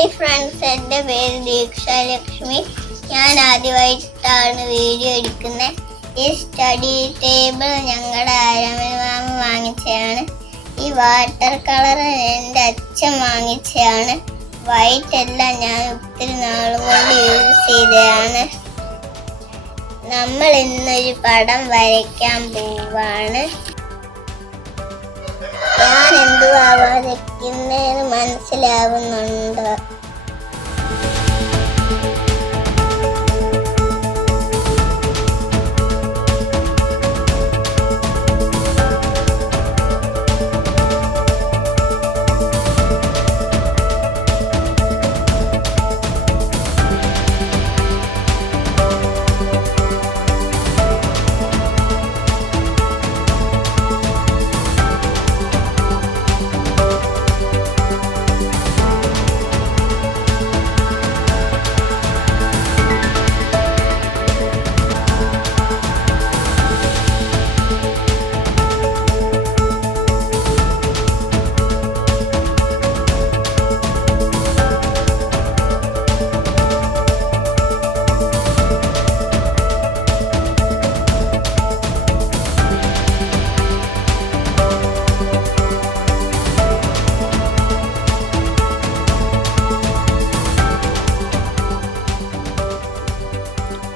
Hi friends, എൻ്റെ പേര് ദീക്ഷ ലക്ഷ്മി. ഞാൻ ആദ്യമായിട്ടാണ് വീഡിയോ എടുക്കുന്നത്. ഈ സ്റ്റഡി ടേബിൾ ഞങ്ങളുടെ ആരാമൻ മാമ വാങ്ങിച്ചതാണ്. ഈ വാട്ടർ കളർ എൻ്റെ അച്ഛൻ വാങ്ങിച്ചതാണ്. വൈറ്റ് എല്ലാം ഞാൻ ഒത്തിരി നാളും കൊണ്ട് യൂസ് ചെയ്തതാണ്. നമ്മൾ ഇന്നൊരു പടം വരയ്ക്കാൻ പോവാണ്. ഞാൻ എന്തുവാ വരയ്ക്കുന്നതെന്ന് മനസ്സിലാവുന്നുണ്ട്.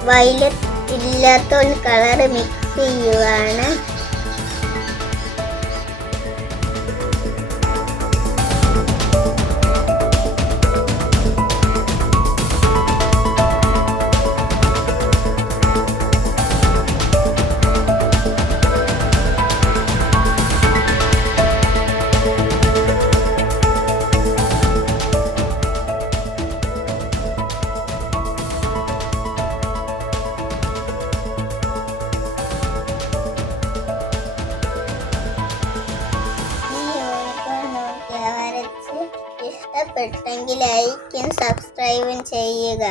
വയലറ്റ് ഇല്ലാത്തൊരു കളർ മിക്സ് ചെയ്യുവാണ്. ഇഷ്ടപ്പെട്ടെങ്കിൽ ലൈക്കും സബ്സ്ക്രൈബും ചെയ്യുക.